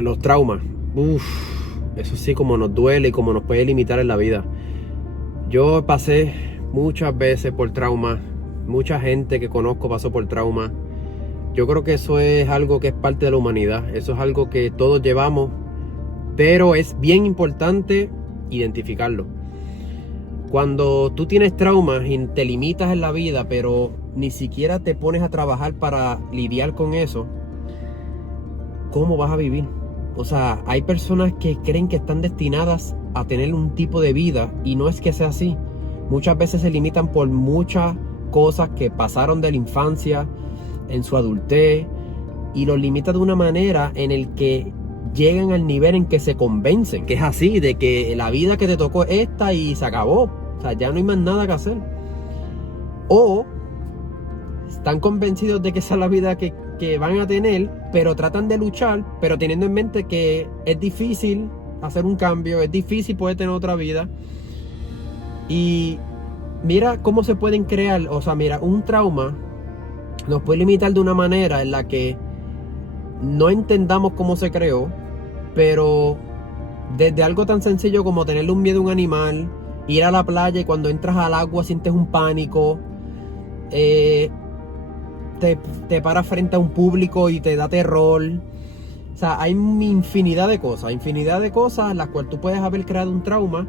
Los traumas. Uf, eso sí como nos duele y como nos puede limitar en la vida. Yo pasé muchas veces por traumas. Mucha gente que conozco pasó por trauma. Yo creo que eso es algo que es parte de la humanidad. Eso es algo que todos llevamos. Pero es bien importante identificarlo. Cuando tú tienes traumas y te limitas en la vida, pero ni siquiera te pones a trabajar para lidiar con eso, ¿cómo vas a vivir? O sea, hay personas que creen que están destinadas a tener un tipo de vida y no es que sea así. Muchas veces se limitan por muchas cosas que pasaron de la infancia, en su adultez, y los limita de una manera en el que llegan al nivel en que se convencen que es así, de que la vida que te tocó es esta y se acabó. O sea, ya no hay más nada que hacer. O están convencidos de que esa es la vida que van a tener, pero tratan de luchar, pero teniendo en mente que es difícil hacer un cambio, es difícil poder tener otra vida. Y mira cómo se pueden crear, o sea, mira, un trauma nos puede limitar de una manera en la que no entendamos cómo se creó, pero desde algo tan sencillo como tenerle un miedo a un animal, ir a la playa y cuando entras al agua sientes un pánico, te paras frente a un público y te da terror. O sea, hay infinidad de cosas en las cuales tú puedes haber creado un trauma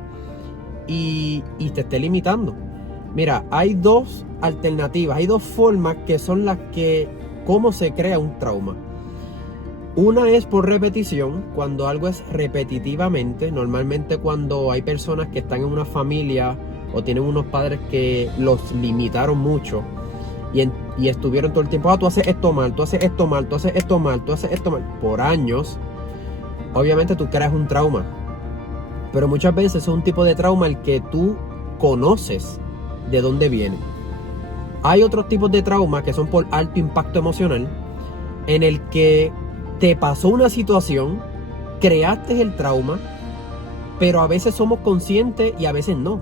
y te esté limitando. Mira, hay dos alternativas, hay dos formas que son las que, cómo se crea un trauma. Una es por repetición, cuando algo es repetitivamente, normalmente cuando hay personas que están en una familia o tienen unos padres que los limitaron mucho y estuvieron todo el tiempo, tú haces esto mal, tú haces esto mal, tú haces esto mal, tú haces esto mal, por años, obviamente tú creas un trauma. Pero muchas veces es un tipo de trauma el que tú conoces de dónde viene. Hay otros tipos de trauma que son por alto impacto emocional, en el que te pasó una situación, creaste el trauma, pero a veces somos conscientes y a veces no.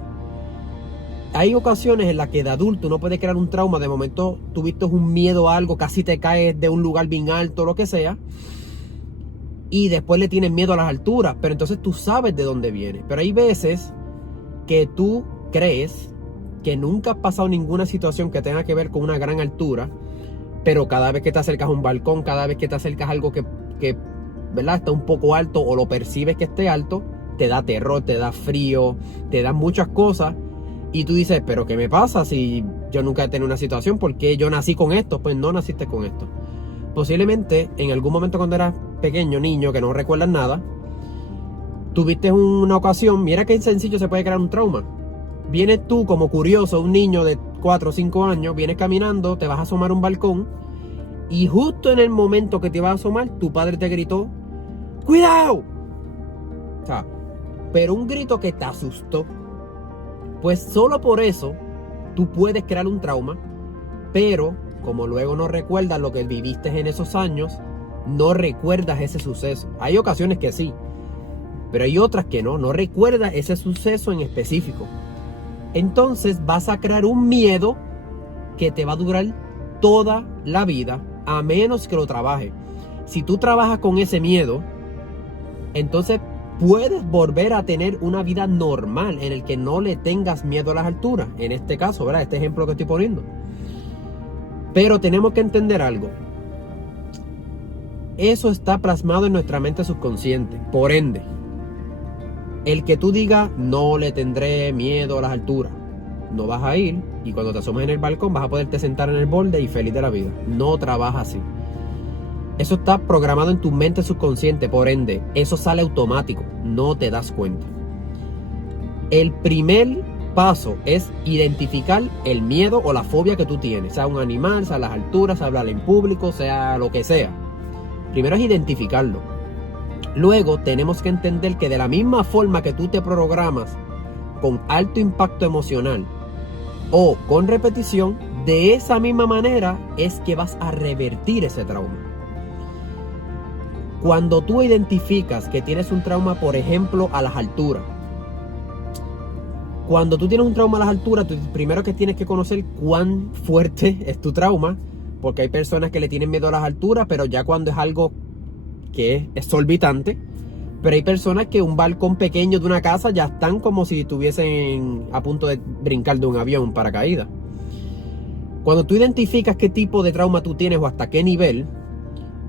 Hay ocasiones en las que de adulto uno puede crear un trauma, de momento tuviste un miedo a algo, casi te caes de un lugar bien alto, lo que sea, y después le tienes miedo a las alturas, pero entonces tú sabes de dónde viene. Pero hay veces que tú crees que nunca has pasado ninguna situación que tenga que ver con una gran altura, pero cada vez que te acercas a un balcón, cada vez que te acercas a algo que ¿verdad?, está un poco alto o lo percibes que esté alto, te da terror, te da frío, te da muchas cosas. Y tú dices, ¿pero qué me pasa si yo nunca he tenido una situación? ¿Por qué yo nací con esto? Pues no naciste con esto. Posiblemente en algún momento cuando eras pequeño, niño, que no recuerdas nada, tuviste una ocasión, mira qué sencillo se puede crear un trauma. Vienes tú como curioso, un niño de 4 o 5 años, vienes caminando, te vas a asomar a un balcón y justo en el momento que te vas a asomar, tu padre te gritó, ¡cuidado! O sea, pero un grito que te asustó. Pues solo por eso tú puedes crear un trauma, pero como luego no recuerdas lo que viviste en esos años, no recuerdas ese suceso. Hay ocasiones que sí, pero hay otras que no recuerdas ese suceso en específico. Entonces vas a crear un miedo que te va a durar toda la vida, a menos que lo trabajes. Si tú trabajas con ese miedo, entonces puedes volver a tener una vida normal en el que no le tengas miedo a las alturas. En este caso, ¿verdad? Este ejemplo que estoy poniendo. Pero tenemos que entender algo. Eso está plasmado en nuestra mente subconsciente. Por ende, el que tú digas, no le tendré miedo a las alturas, no vas a ir, y cuando te asomes en el balcón vas a poderte sentar en el borde y feliz de la vida. No trabaja así. Eso está programado en tu mente subconsciente, por ende, eso sale automático, no te das cuenta. El primer paso es identificar el miedo o la fobia que tú tienes, sea un animal, sea las alturas, sea hablar en público, sea lo que sea. Primero es identificarlo. Luego tenemos que entender que de la misma forma que tú te programas con alto impacto emocional o con repetición, de esa misma manera es que vas a revertir ese trauma. Cuando tú identificas que tienes un trauma, por ejemplo, a las alturas. Cuando tú tienes un trauma a las alturas, tú primero que tienes que conocer cuán fuerte es tu trauma, porque hay personas que le tienen miedo a las alturas, pero ya cuando es algo que es exorbitante, pero hay personas que un balcón pequeño de una casa ya están como si estuviesen a punto de brincar de un avión paracaídas. Cuando tú identificas qué tipo de trauma tú tienes o hasta qué nivel,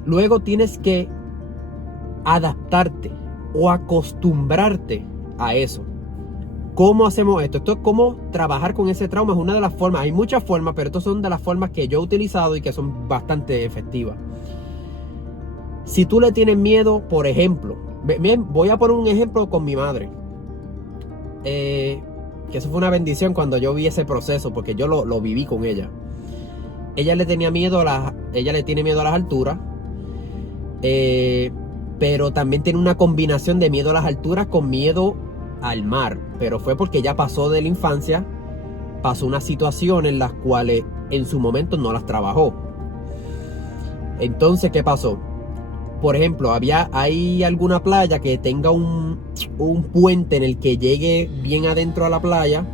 luego tienes que adaptarte o acostumbrarte a eso. ¿Cómo hacemos esto? Esto es cómo trabajar con ese trauma. Es una de las formas. Hay muchas formas, pero estas son de las formas que yo he utilizado y que son bastante efectivas. Si tú le tienes miedo, por ejemplo, voy a poner un ejemplo con mi madre. Que eso fue una bendición cuando yo vi ese proceso, porque yo lo viví con ella. Ella le tiene miedo a las alturas. Pero también tiene una combinación de miedo a las alturas con miedo al mar. Pero fue porque ella pasó de la infancia, pasó una situación en las cuales en su momento no las trabajó. Entonces, ¿qué pasó? Por ejemplo, hay alguna playa que tenga un puente en el que llegue bien adentro a la playa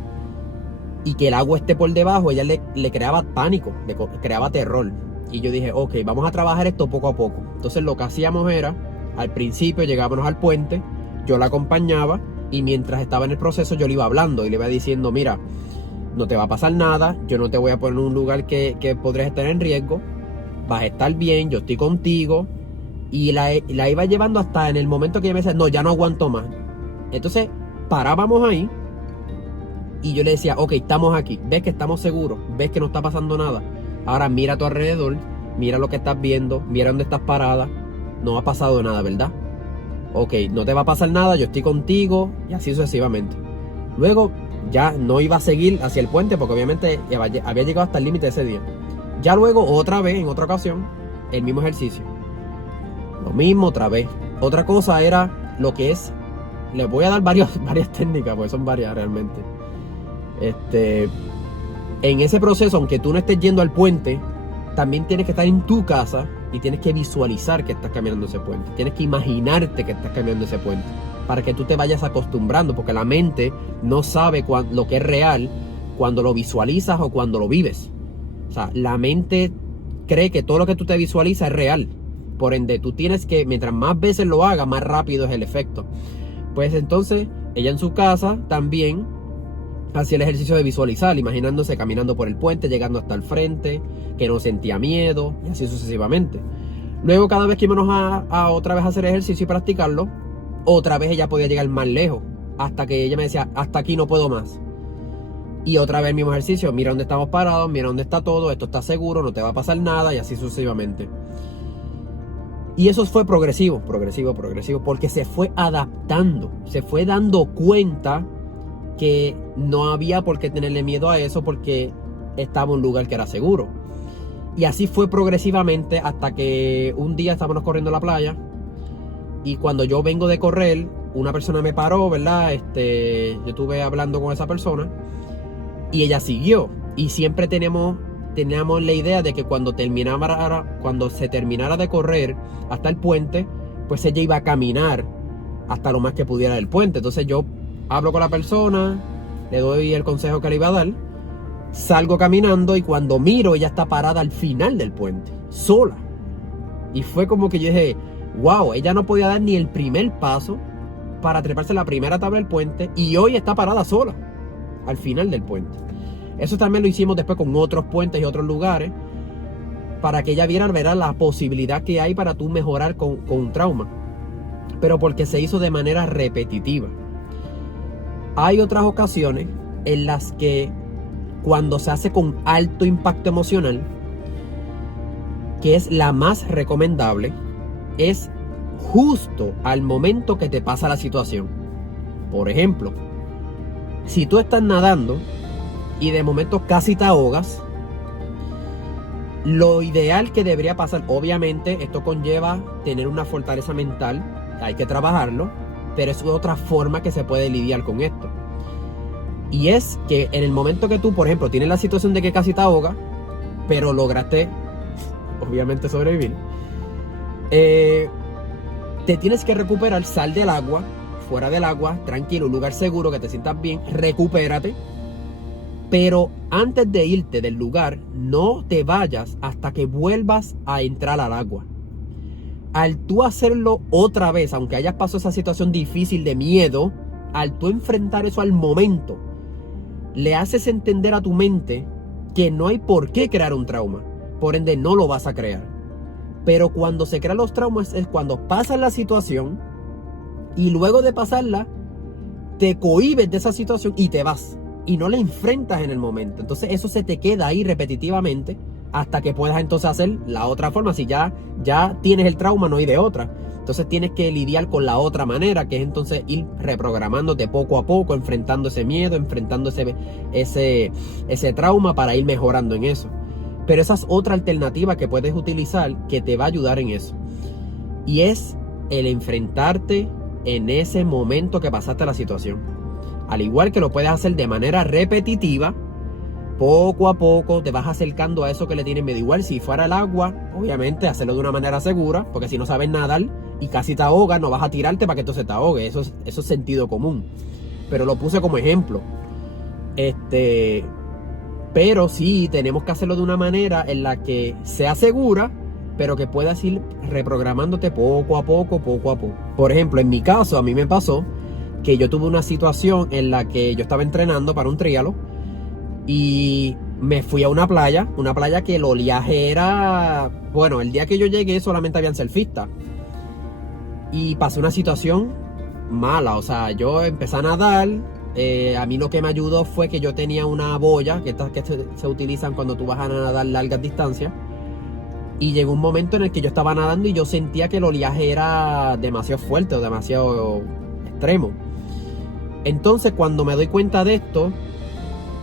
y que el agua esté por debajo. Ella le creaba pánico, le creaba terror. Y yo dije, ok, vamos a trabajar esto poco a poco. Entonces lo que hacíamos era, al principio llegábamos al puente, yo la acompañaba y mientras estaba en el proceso yo le iba hablando y le iba diciendo, mira, no te va a pasar nada, yo no te voy a poner en un lugar que podrías estar en riesgo, vas a estar bien, yo estoy contigo. Y la iba llevando hasta en el momento que ella me decía, no, ya no aguanto más. Entonces parábamos ahí y yo le decía, ok, estamos aquí, ves que estamos seguros, ves que no está pasando nada. Ahora mira a tu alrededor, mira lo que estás viendo, mira dónde estás parada. No ha pasado nada, ¿verdad? Ok, no te va a pasar nada, yo estoy contigo, y así sucesivamente. Luego ya no iba a seguir hacia el puente porque obviamente había llegado hasta el límite ese día. Ya luego otra vez, en otra ocasión, el mismo ejercicio. Lo mismo otra vez. Otra cosa era lo que es, les voy a dar varias técnicas, porque son varias realmente. En ese proceso, aunque tú no estés yendo al puente, también tienes que estar en tu casa y tienes que visualizar que estás caminando ese puente. Tienes que imaginarte que estás caminando ese puente para que tú te vayas acostumbrando, porque la mente no sabe lo que es real cuando lo visualizas o cuando lo vives. O sea, la mente cree que todo lo que tú te visualizas es real. Por ende, tú tienes que, mientras más veces lo hagas, más rápido es el efecto. Pues entonces, ella en su casa también hacía el ejercicio de visualizar, imaginándose caminando por el puente, llegando hasta el frente, que no sentía miedo, y así sucesivamente. Luego, cada vez que íbamos a otra vez hacer ejercicio y practicarlo, otra vez ella podía llegar más lejos, hasta que ella me decía, hasta aquí no puedo más. Y otra vez el mismo ejercicio, mira dónde estamos parados, mira dónde está todo, esto está seguro, no te va a pasar nada, y así sucesivamente. Y eso fue progresivo, porque se fue adaptando, se fue dando cuenta que no había por qué tenerle miedo a eso porque estaba en un lugar que era seguro. Y así fue progresivamente hasta que un día estábamos corriendo a la playa y cuando yo vengo de correr, una persona me paró, ¿verdad? Yo estuve hablando con esa persona y ella siguió. Y siempre teníamos la idea de que cuando se terminara de correr hasta el puente, pues ella iba a caminar hasta lo más que pudiera del puente. Entonces yo hablo con la persona, le doy el consejo que le iba a dar, salgo caminando y cuando miro ella está parada al final del puente, sola. Y fue como que yo dije, wow, ella no podía dar ni el primer paso para treparse la primera tabla del puente y hoy está parada sola al final del puente. Eso también lo hicimos después con otros puentes y otros lugares para que ella viera la posibilidad que hay para tú mejorar con un trauma, pero porque se hizo de manera repetitiva. Hay otras ocasiones en las que cuando se hace con alto impacto emocional, que es la más recomendable, es justo al momento que te pasa la situación. Por ejemplo, si tú estás nadando y de momento casi te ahogas, lo ideal que debería pasar, obviamente esto conlleva tener una fortaleza mental, hay que trabajarlo, pero es otra forma que se puede lidiar con esto. Y es que en el momento que tú, por ejemplo, tienes la situación de que casi te ahogas, pero lograste, obviamente, sobrevivir, te tienes que recuperar, sal del agua, fuera del agua, tranquilo, un lugar seguro, que te sientas bien, recupérate. Pero antes de irte del lugar, no te vayas hasta que vuelvas a entrar al agua. al tú hacerlo otra vez, aunque hayas pasado esa situación difícil de miedo, al tú enfrentar eso al momento, le haces entender a tu mente que no hay por qué crear un trauma. Por ende, no lo vas a crear. Pero cuando se crean los traumas es cuando pasas la situación y luego de pasarla, te cohibes de esa situación y te vas. Y no la enfrentas en el momento. Entonces eso se te queda ahí repetitivamente hasta que puedas entonces hacer la otra forma. Si ya tienes el trauma, no hay de otra. Entonces tienes que lidiar con la otra manera, que es entonces ir reprogramándote poco a poco, enfrentando ese miedo, enfrentando ese trauma para ir mejorando en eso. Pero esa es otra alternativa que puedes utilizar que te va a ayudar en eso. Y es el enfrentarte en ese momento que pasaste la situación. Al igual que lo puedes hacer de manera repetitiva, poco a poco te vas acercando a eso que le tienes miedo. Igual si fuera el agua, obviamente hacerlo de una manera segura, porque si no sabes nadar y casi te ahogas, no vas a tirarte para que entonces te ahogue. Eso es sentido común. Pero lo puse como ejemplo. Pero sí tenemos que hacerlo de una manera en la que sea segura, pero que puedas ir reprogramándote poco a poco, poco a poco. Por ejemplo, en mi caso, a mí me pasó que yo tuve una situación en la que yo estaba entrenando para un trialo y me fui a una playa que el oleaje era... Bueno, el día que yo llegué solamente habían surfistas y pasé una situación mala. O sea, yo empecé a nadar. A mí lo que me ayudó fue que yo tenía una boya, que estas que se utilizan cuando tú vas a nadar largas distancias. Y llegó un momento en el que yo estaba nadando y yo sentía que el oleaje era demasiado fuerte o demasiado extremo. Entonces cuando me doy cuenta de esto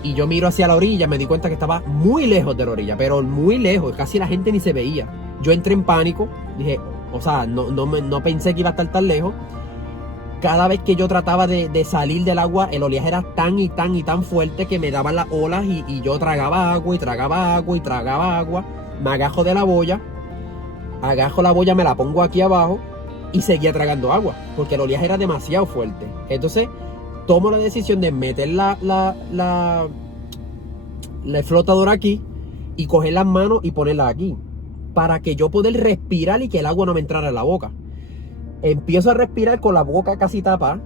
y yo miro hacia la orilla, me di cuenta que estaba muy lejos de la orilla, pero muy lejos, casi la gente ni se veía. Yo entré en pánico, dije, o sea, no pensé que iba a estar tan lejos. Cada vez que yo trataba de salir del agua, el oleaje era tan y tan y tan fuerte que me daban las olas y yo tragaba agua y tragaba agua y tragaba agua. Me agajo de la boya, me la pongo aquí abajo y seguía tragando agua porque el oleaje era demasiado fuerte. Entonces tomo la decisión de meter la flotadora aquí y coger las manos y ponerla aquí para que yo pueda respirar y que el agua no me entrara en la boca. Empiezo a respirar con la boca casi tapada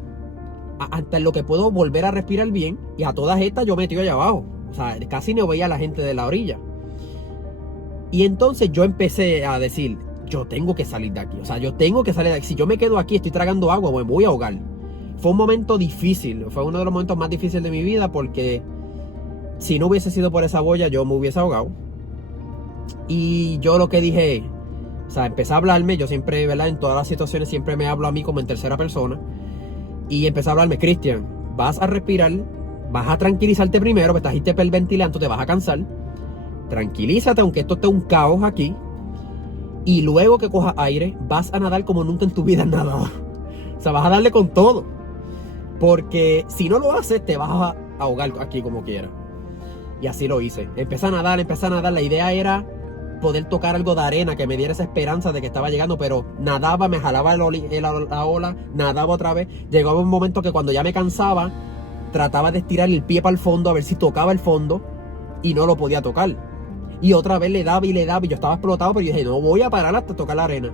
hasta lo que puedo volver a respirar bien, y a todas estas yo metí allá abajo. O sea, casi no veía a la gente de la orilla. Y entonces yo empecé a decir, yo tengo que salir de aquí. O sea, yo tengo que salir de aquí. Si yo me quedo aquí, estoy tragando agua, me voy a ahogar. Fue un momento difícil. Fue uno de los momentos más difíciles de mi vida porque si no hubiese sido por esa boya, yo me hubiese ahogado. Y yo lo que dije, o sea, empecé a hablarme. Yo siempre, ¿verdad? En todas las situaciones siempre me hablo a mí como en tercera persona. Y empecé a hablarme, Cristian, vas a respirar, vas a tranquilizarte primero, porque estás hiperventilando, te vas a cansar. Tranquilízate, aunque esto esté un caos aquí. Y luego que cojas aire, vas a nadar como nunca en tu vida has nadado. O sea, vas a darle con todo. Porque si no lo haces, te vas a ahogar aquí como quieras. Y así lo hice. Empecé a nadar. La idea era poder tocar algo de arena que me diera esa esperanza de que estaba llegando. Pero nadaba, me jalaba la ola, nadaba otra vez. Llegaba un momento que cuando ya me cansaba, trataba de estirar el pie para el fondo a ver si tocaba el fondo. Y no lo podía tocar. Y otra vez le daba y yo estaba explotado, pero yo dije, no voy a parar hasta tocar la arena.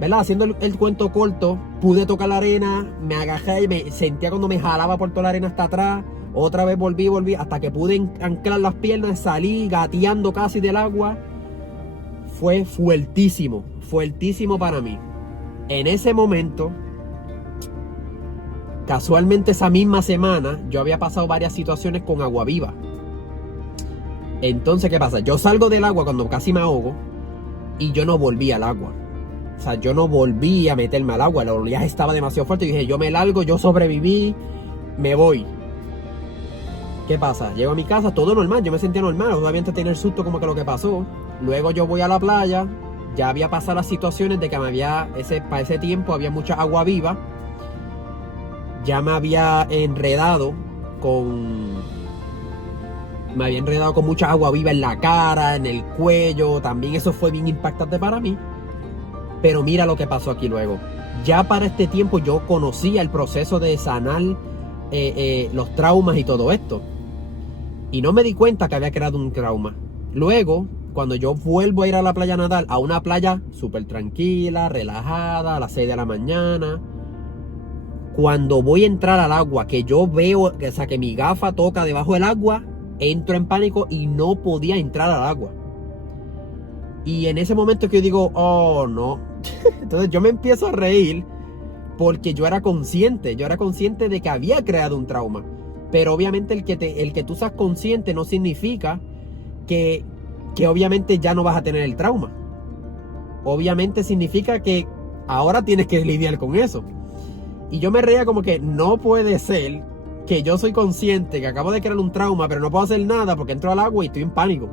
¿Verdad? Haciendo el cuento corto, pude tocar la arena, me agajé y me sentía cuando me jalaba por toda la arena hasta atrás. Otra vez volví, hasta que pude anclar las piernas, salí gateando casi del agua. Fue fuertísimo para mí. En ese momento, casualmente esa misma semana, yo había pasado varias situaciones con agua viva. Entonces, ¿qué pasa? Yo salgo del agua cuando casi me ahogo y yo no volví al agua. O sea, yo no volví a meterme al agua. El oleaje estaba demasiado fuerte y dije, yo me largo, yo sobreviví, me voy. ¿Qué pasa? Llego a mi casa, todo normal, yo me sentía normal, obviamente tenía el susto como que lo que pasó. Luego yo voy a la playa, ya había pasado las situaciones de que para ese tiempo había mucha agua viva. Ya me había enredado con mucha agua viva en la cara, en el cuello. También eso fue bien impactante para mí. Pero mira lo que pasó aquí luego. Ya para este tiempo yo conocía el proceso de sanar los traumas y todo esto. Y no me di cuenta que había creado un trauma. Luego, cuando yo vuelvo a ir a la playa a nadar, a una playa súper tranquila, relajada, a las 6 de la mañana, cuando voy a entrar al agua, que yo veo, o sea, que mi gafa toca debajo del agua, entro en pánico y no podía entrar al agua. Y en ese momento que yo digo, oh no. Entonces yo me empiezo a reír porque yo era consciente de que había creado un trauma. Pero obviamente el que tú seas consciente no significa que obviamente ya no vas a tener el trauma. Obviamente significa que ahora tienes que lidiar con eso. Y yo me reía como que no puede ser que yo soy consciente que acabo de crear un trauma, pero no puedo hacer nada porque entro al agua y estoy en pánico.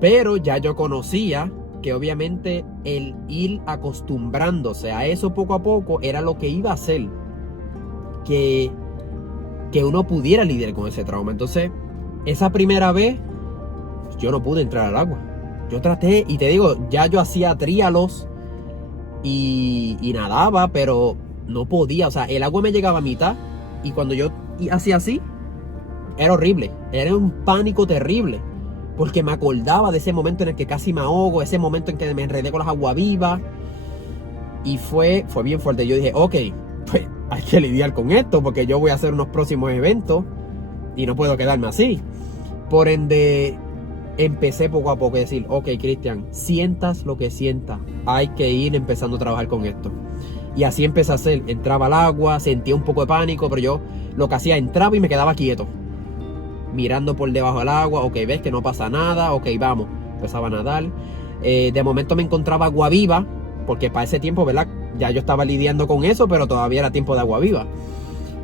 Pero ya yo conocía que obviamente el ir acostumbrándose a eso poco a poco era lo que iba a hacer que uno pudiera lidiar con ese trauma. Entonces, esa primera vez yo no pude entrar al agua. Yo traté, y te digo, ya yo hacía tríalos y nadaba, pero no podía. O sea, el agua me llegaba a mitad y cuando yo hacía así, era horrible. Era un pánico terrible. Porque me acordaba de ese momento en el que casi me ahogo, ese momento en que me enredé con las aguavivas. Y fue bien fuerte. Yo dije, ok, pues hay que lidiar con esto porque yo voy a hacer unos próximos eventos y no puedo quedarme así. Por ende, empecé poco a poco a decir, ok, Cristian, sientas lo que sientas, hay que ir empezando a trabajar con esto. Y así empecé a hacer, entraba al agua, sentía un poco de pánico, pero yo lo que hacía, entraba y me quedaba quieto, mirando por debajo del agua. Ok, ves que no pasa nada, ok, vamos, empezaba a nadar. De momento me encontraba agua viva, porque para ese tiempo, ¿verdad? Ya yo estaba lidiando con eso, pero todavía era tiempo de agua viva.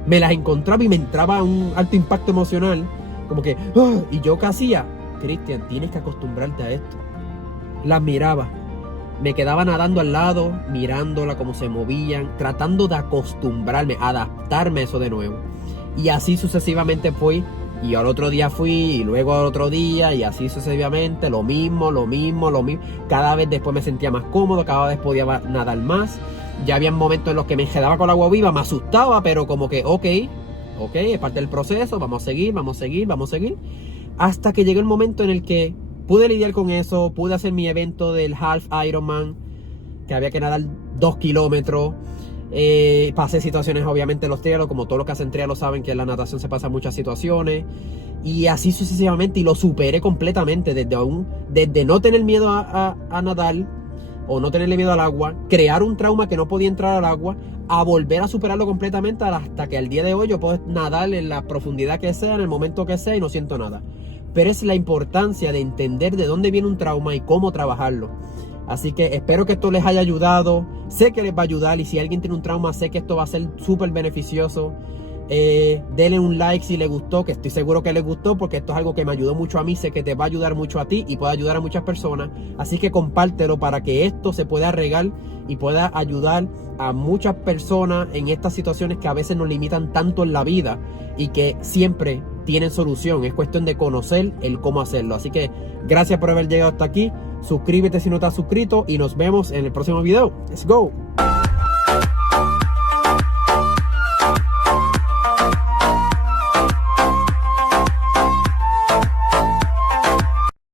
Me las encontraba y me entraba un alto impacto emocional, como que, ¡oh! Y yo, ¿qué hacía? Cristian, tienes que acostumbrarte a esto. Las miraba, me quedaba nadando al lado, mirándola cómo se movían, tratando de acostumbrarme, adaptarme a eso de nuevo. Y así sucesivamente fui. Y al otro día fui, y luego al otro día, y así sucesivamente, lo mismo. Cada vez después me sentía más cómodo, cada vez podía nadar más. Ya había momentos en los que me quedaba con el agua viva, me asustaba, pero como que, ok, es parte del proceso, vamos a seguir. Hasta que llegó el momento en el que pude lidiar con eso, pude hacer mi evento del Half Ironman, que había que nadar 2 kilómetros. Pasé situaciones, obviamente, en los trialos, como todos los que hacen trialos saben que en la natación se pasan muchas situaciones. Y así sucesivamente, y lo superé completamente, desde no tener miedo a nadar, o no tenerle miedo al agua, crear un trauma que no podía entrar al agua, a volver a superarlo completamente hasta que al día de hoy yo puedo nadar en la profundidad que sea, en el momento que sea, y no siento nada. Pero es la importancia de entender de dónde viene un trauma y cómo trabajarlo. Así que espero que esto les haya ayudado. Sé que les va a ayudar, y si alguien tiene un trauma, sé que esto va a ser súper beneficioso. Denle un like si les gustó, que estoy seguro que les gustó, porque esto es algo que me ayudó mucho a mí. Sé que te va a ayudar mucho a ti y puede ayudar a muchas personas. Así que compártelo para que esto se pueda regar y pueda ayudar a muchas personas en estas situaciones que a veces nos limitan tanto en la vida y que siempre tienen solución. Es cuestión de conocer el cómo hacerlo. Así que gracias por haber llegado hasta aquí. Suscríbete si no te has suscrito y nos vemos en el próximo video. Let's go.